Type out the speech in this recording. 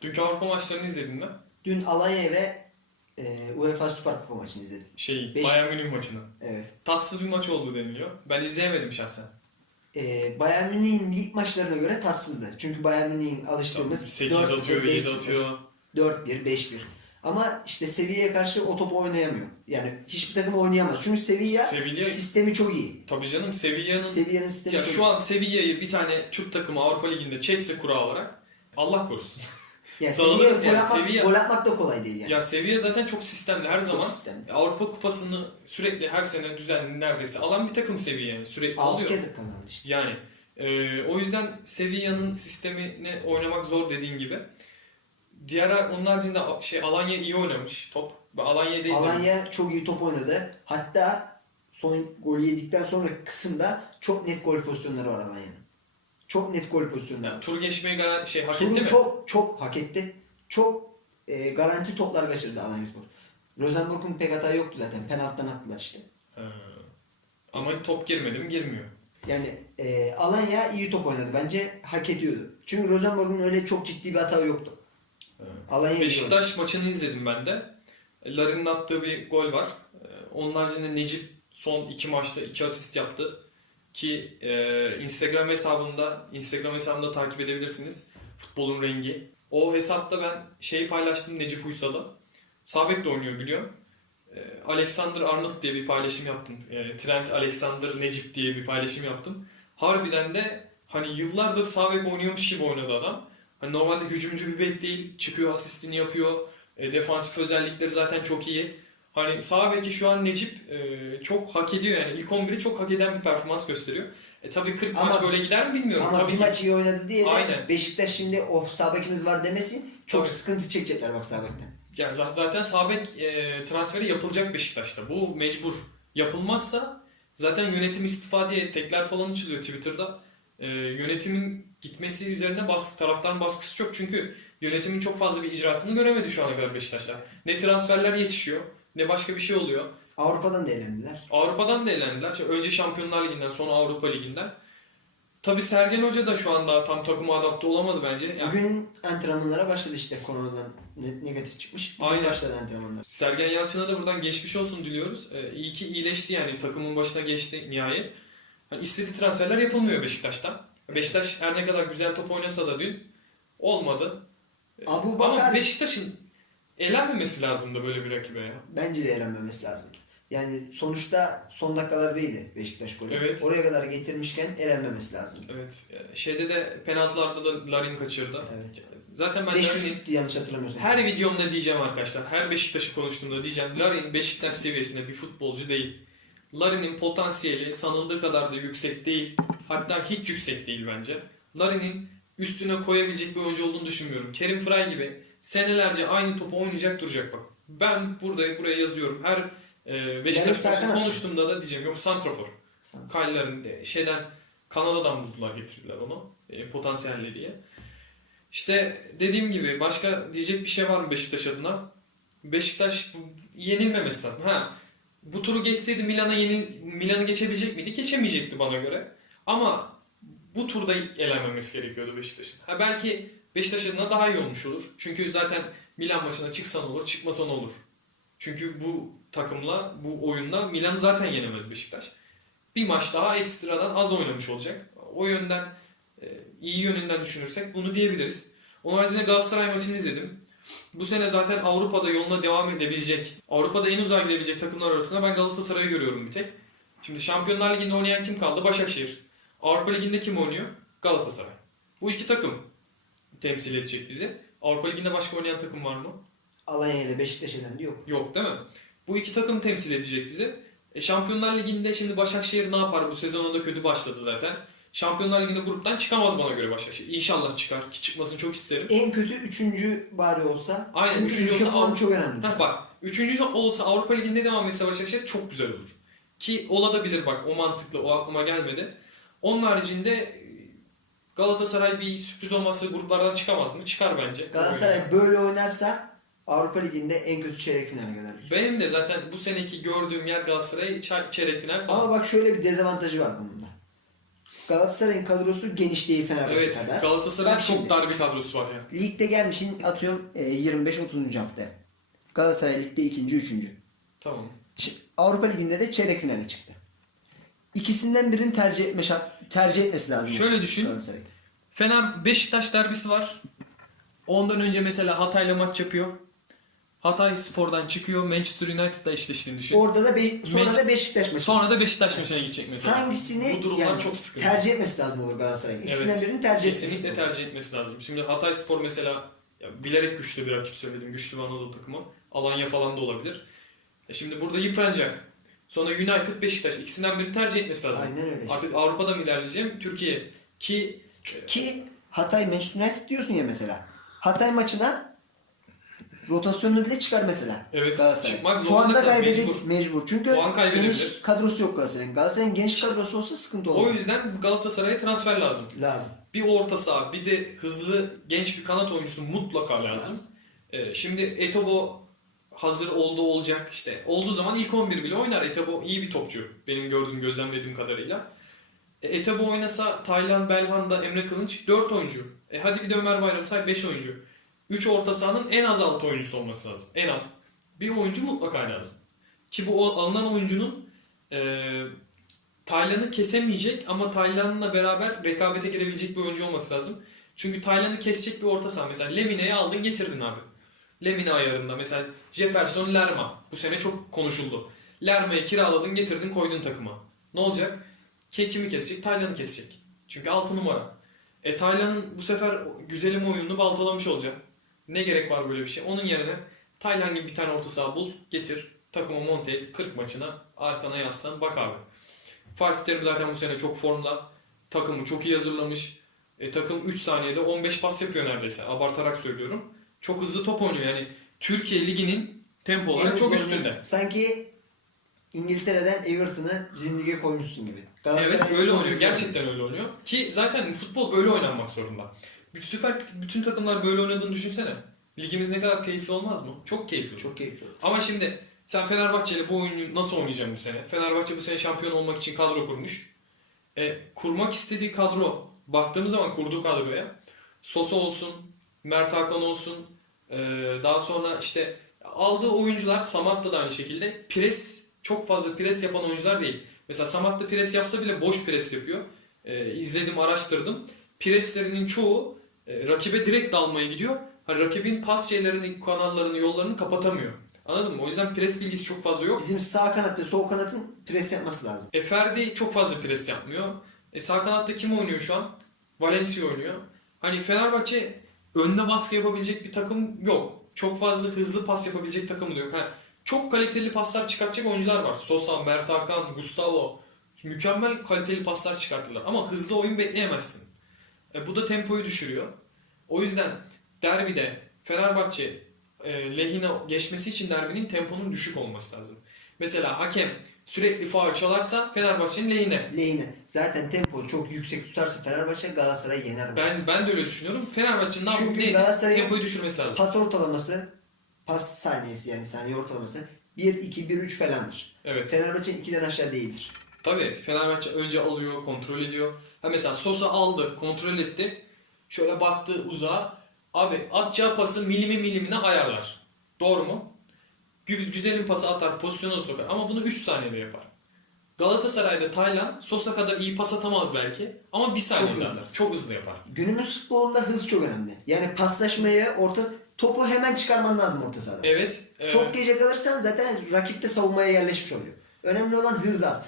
Dünkü Avrupa maçlarını izledin mi? Dün Alanya ve e, UEFA Süper Kupa maçını izledim. Şey, Beş- Bayern Münih maçını. Evet. Tatsız bir maç olduğu deniliyor. Ben izleyemedim şahsen. E, Bayern Münih'in lig maçlarına göre tatsızdı. Çünkü Bayern Münih'in alıştığımız 8 4-0, atıyor, 7 5-0, atıyor. 4-1, 5-1. Ama işte Sevilla'ya karşı o topu oynayamıyor. Yani hiçbir takım oynayamaz. Çünkü Sevilla, Sevilla- sistemi çok iyi. Tabii canım Sevilla'nın... Sevilla'nın sistemi Ya çok şu an Sevilla'yı bir tane Türk takımı Avrupa Ligi'nde çekse kura olarak Allah korusun. Yani Sevilla'ya gol, yani. atmak, Sevilla- gol atmak da kolay değil yani. ya Sevilla zaten çok sistemli her zaman. sistemli. Avrupa Kupası'nı sürekli her sene düzenli neredeyse alan bir takım Sevilla yani. Sürekli 6 alıyor. kez kazandı işte. Yani e, o yüzden Sevilla'nın sistemine oynamak zor dediğin gibi. Diğer onun haricinde şey Alanya iyi oynamış top. Alanya'da. Alanya çok iyi top oynadı. Hatta son golü yedikten sonra kısımda çok net gol pozisyonları var Alanya'nın. Çok net gol pozisyonları. Tur geçmeyi garanti şey hak Turun etti mi? çok çok hak etti. Çok e, garanti toplar kaçırdı Alanyaspor. Rosenborg'un pek hata yoktu zaten. Penaltıdan attılar işte. Ha. Ama top girmedi mi? Girmiyor. Yani e, Alanya iyi top oynadı. Bence hak ediyordu. Çünkü Rosenborg'un öyle çok ciddi bir hata yoktu. Alanya iyi oynadı. Beşiktaş maçını izledim ben de. Larin'in attığı bir gol var. Ee, Onun haricinde Necip son iki maçta iki asist yaptı. Ki e, Instagram hesabında Instagram hesabında takip edebilirsiniz. Futbolun rengi. O hesapta ben şeyi paylaştım Necip Uysal'ı. Sabek de oynuyor biliyorum. Ee, Alexander Arnold diye bir paylaşım yaptım. Yani Trent Alexander Necip diye bir paylaşım yaptım. Harbiden de hani yıllardır sağ bek oynuyormuş gibi oynadı adam. Hani normalde hücumcu bir bek değil. Çıkıyor asistini yapıyor. E, defansif özellikleri zaten çok iyi. Hani sağ beki şu an Necip e, çok hak ediyor yani. İlk 11'i çok hak eden bir performans gösteriyor. E tabii 40 Ama- maç böyle gider mi bilmiyorum. Ama tabii bir ki. maç iyi oynadı diye de Aynen. Beşiktaş şimdi o sağ bekimiz var demesin. Çok Tabii. sıkıntı çekecekler bak sağ bekten. Ya za- zaten sağ bek e, transferi yapılacak Beşiktaş'ta. Bu mecbur. Yapılmazsa zaten yönetim istifa diye tekler falan açılıyor Twitter'da. E, yönetimin gitmesi üzerine baskı, taraftan baskısı çok. Çünkü yönetimin çok fazla bir icraatını göremedi şu ana kadar Beşiktaş'ta. Ne transferler yetişiyor, ne başka bir şey oluyor. Avrupa'dan da elendiler. Avrupa'dan da elendiler. İşte Önce Şampiyonlar Ligi'nden sonra Avrupa Ligi'nden. Tabii Sergen Hoca da şu anda tam takıma adapte olamadı bence. Yani Bugün antrenmanlara başladı işte koronadan ne- negatif çıkmış. Bugün Aynen. başladı antrenmanlar. Sergen Yalçın'a da buradan geçmiş olsun diliyoruz. Ee, iyi ki iyileşti yani takımın başına geçti nihayet. Hani istediği transferler yapılmıyor Beşiktaş'tan. Beşiktaş her ne kadar güzel top oynasa da dün olmadı. Abu Ama Bakar Beşiktaş'ın elenmemesi lazımdı böyle bir rakibe ya. bence de elenmemesi lazım. Yani sonuçta son dakikalardaydı Beşiktaş golü. Evet. Oraya kadar getirmişken elenmemesi lazım. Evet. Şeyde de penaltılarda da Larin kaçırdı. Evet. Zaten ben 5 Larin'in gitti yanlış hatırlamıyorsam. her videomda diyeceğim arkadaşlar. Her Beşiktaş'ı konuştuğumda diyeceğim. Larin Beşiktaş seviyesinde bir futbolcu değil. Larin'in potansiyeli sanıldığı kadar da yüksek değil. Hatta hiç yüksek değil bence. Larin'in üstüne koyabilecek bir oyuncu olduğunu düşünmüyorum. Kerim Fry gibi senelerce aynı topu oynayacak duracak bak. Ben burada buraya yazıyorum. Her e, Beşiktaş Yani konuştuğumda da diyeceğim. Yok Santrafor. San- Kayların de- şeyden Kanada'dan buldular getirdiler onu e, potansiyelli diye. İşte dediğim gibi başka diyecek bir şey var mı Beşiktaş adına? Beşiktaş bu- yenilmemesi lazım. Ha bu turu geçseydi Milan'a yenil Milan'ı geçebilecek miydi? Geçemeyecekti bana göre. Ama bu turda elenmemesi gerekiyordu Beşiktaş'ın. Ha belki Beşiktaş adına daha iyi olmuş olur. Çünkü zaten Milan maçına çıksan olur, çıkmasan olur. Çünkü bu takımla, bu oyunla Milan'ı zaten yenemez Beşiktaş bir maç daha ekstradan az oynamış olacak. O yönden e, iyi yönünden düşünürsek bunu diyebiliriz. Onun haricinde Galatasaray maçını izledim. Bu sene zaten Avrupa'da yoluna devam edebilecek, Avrupa'da en uzağa gidebilecek takımlar arasında ben Galatasaray'ı görüyorum bir tek. Şimdi Şampiyonlar Ligi'nde oynayan kim kaldı? Başakşehir. Avrupa Ligi'nde kim oynuyor? Galatasaray. Bu iki takım temsil edecek bizi. Avrupa Ligi'nde başka oynayan takım var mı? Alanya ile Beşiktaş elendi yok. Yok değil mi? Bu iki takım temsil edecek bizi. E, Şampiyonlar Ligi'nde şimdi Başakşehir ne yapar? Bu sezona da kötü başladı zaten. Şampiyonlar Ligi'nde gruptan çıkamaz bana göre Başakşehir. İnşallah çıkar ki çıkmasını çok isterim. En kötü üçüncü bari olsa. Aynen, Çünkü üçüncü olsa Avrupa- çok önemli. Heh, bak üçüncü olsa Avrupa Ligi'nde devam etse Başakşehir çok güzel olur. Ki olabilir bak o mantıklı o aklıma gelmedi. Onun haricinde e, Galatasaray bir sürpriz olmazsa gruplardan çıkamaz mı? Çıkar bence. Galatasaray böyle oynarsa Avrupa Ligi'nde en kötü çeyrek finale kadar. Benim de zaten bu seneki gördüğüm yer Galatasaray çeyrek final falan. Ama bak şöyle bir dezavantajı var bunun da. Galatasaray'ın kadrosu geniş değil Fenerbahçe Evet kadar. Galatasaray'ın Bak çok dar bir kadrosu var yani. Ligde gelmişin atıyorum e, 25-30. hafta. Galatasaray ligde ikinci, üçüncü. Tamam. Avrupa Ligi'nde de çeyrek finale çıktı. İkisinden birini tercih etme şart- tercih etmesi lazım. Şöyle düşün. Galatasaray'ın. Fener Beşiktaş derbisi var. Ondan önce mesela Hatay'la maç yapıyor. Hatay Spor'dan çıkıyor. Manchester United'la eşleştiğini düşün. Orada da be- sonra Manchester- da Beşiktaş maçı. Sonra da Beşiktaş maçına gidecek mesela. Hangisini Bu durumlar yani çok sıkıntı. tercih etmesi lazım olur Galatasaray'ın. İkisinden Evet, birini tercih etmesi Kesinlikle lazım. tercih etmesi lazım. Şimdi Hatay Spor mesela ya bilerek güçlü bir rakip söyledim. Güçlü bir Anadolu takımı. Alanya falan da olabilir. E şimdi burada yıpranacak. Sonra United, Beşiktaş ikisinden birini tercih etmesi lazım. Aynen öyle. Artık Avrupa'da mı ilerleyeceğim? Türkiye ki Ki Hatay Manchester United diyorsun ya mesela. Hatay maçına rotasyonunu bile çıkar mesela. Evet, Galatasaray. çıkmak Puan zorunda da kal- kaybedip mecbur. mecbur. Çünkü Puan kaybedebilir. geniş kadrosu yok Galatasaray'ın. Galatasaray'ın geniş kadrosu olsa sıkıntı olur. o yüzden Galatasaray'a transfer lazım. lazım. Bir orta saha, bir de hızlı genç bir kanat oyuncusu mutlaka lazım. Lazım. Ee, şimdi Etobo hazır oldu olacak işte. Olduğu zaman ilk 11 bile oynar. Etobo iyi bir topçu benim gördüğüm gözlemlediğim kadarıyla. E, Etobo oynasa Taylan, Belhanda, Emre Kılınç 4 oyuncu. E hadi bir de Ömer Bayram say 5 oyuncu. 3 orta sahanın en az 6 oyuncusu olması lazım. En az. Bir oyuncu mutlaka lazım. Ki bu alınan oyuncunun e, Taylan'ı kesemeyecek ama Taylan'la beraber rekabete girebilecek bir oyuncu olması lazım. Çünkü Taylan'ı kesecek bir orta saha. Mesela Lemine'yi aldın getirdin abi. Lemine ayarında mesela Jefferson Lerma. Bu sene çok konuşuldu. Lerma'yı kiraladın getirdin koydun takıma. Ne olacak? Ke kimi kesecek? Taylan'ı kesecek. Çünkü 6 numara. E Taylan'ın bu sefer güzelim oyununu baltalamış olacak. Ne gerek var böyle bir şey? Onun yerine Taylan gibi bir tane orta saha bul, getir, takıma monte et, 40 maçına arkana yaslan, bak abi. Fatih Terim zaten bu sene çok formda. Takımı çok iyi hazırlamış. E, takım 3 saniyede 15 pas yapıyor neredeyse. Abartarak söylüyorum. Çok hızlı top oynuyor. Yani Türkiye Ligi'nin tempo olarak çok üstünde. Sanki İngiltere'den Everton'ı bizim lige koymuşsun gibi. Evet öyle oynuyor. Gerçekten öyle oynuyor. Ki zaten futbol böyle oynanmak zorunda. Süper bütün takımlar böyle oynadığını düşünsene. Ligimiz ne kadar keyifli olmaz mı? Çok keyifli. Çok keyifli. Ama şimdi sen Fenerbahçe'yle bu oyunu nasıl oynayacaksın bu sene? Fenerbahçe bu sene şampiyon olmak için kadro kurmuş. E, kurmak istediği kadro, baktığımız zaman kurduğu kadroya Sosa olsun, Mert Hakan olsun, e, daha sonra işte aldığı oyuncular Samat'ta da aynı şekilde pres, çok fazla pres yapan oyuncular değil. Mesela Samat'ta pres yapsa bile boş pres yapıyor. E, izledim, araştırdım. Preslerinin çoğu e, rakibe direkt dalmaya gidiyor. Hani rakibin pas şeylerini, kanallarını, yollarını kapatamıyor. Anladın mı? O yüzden pres bilgisi çok fazla yok. Bizim sağ kanat ve sol kanatın pres yapması lazım. E Ferdi çok fazla pres yapmıyor. E sağ kanatta kim oynuyor şu an? Valencia oynuyor. Hani Fenerbahçe önüne baskı yapabilecek bir takım yok. Çok fazla hızlı pas yapabilecek takım da yok. Ha, çok kaliteli paslar çıkartacak oyuncular var. Sosa, Mert Hakan, Gustavo. Mükemmel kaliteli paslar çıkartırlar. Ama hızlı oyun bekleyemezsin. E, bu da tempoyu düşürüyor. O yüzden derbide Fenerbahçe e, lehine geçmesi için derbinin temponun düşük olması lazım. Mesela hakem sürekli faul çalarsa Fenerbahçe'nin lehine. Lehine. Zaten tempoyu çok yüksek tutarsa Fenerbahçe Galatasaray'ı yener. Ben ben de öyle düşünüyorum. Fenerbahçe'nin ne yapıp neydi? Tempoyu düşürmesi lazım. Pas ortalaması, pas saniyesi yani saniye ortalaması 1-2-1-3 falandır. Evet. Fenerbahçe'nin 2'den aşağı değildir. Tabii Fenerbahçe önce alıyor, kontrol ediyor. Ha mesela Sosa aldı, kontrol etti. Şöyle baktı uzağa. Abi atacağı pası milimi milimine ayarlar. Doğru mu? Gü- Güzelim pası atar, pozisyona sokar. Ama bunu 3 saniyede yapar. Galatasaray'da Taylan Sosa kadar iyi pas atamaz belki. Ama 1 saniyede hızlı. atar. Çok hızlı yapar. Günümüz futbolunda hız çok önemli. Yani paslaşmaya, orta topu hemen çıkarman lazım orta sahada. Evet. Çok gece kalırsan zaten rakip de savunmaya yerleşmiş oluyor. Önemli olan hız artık.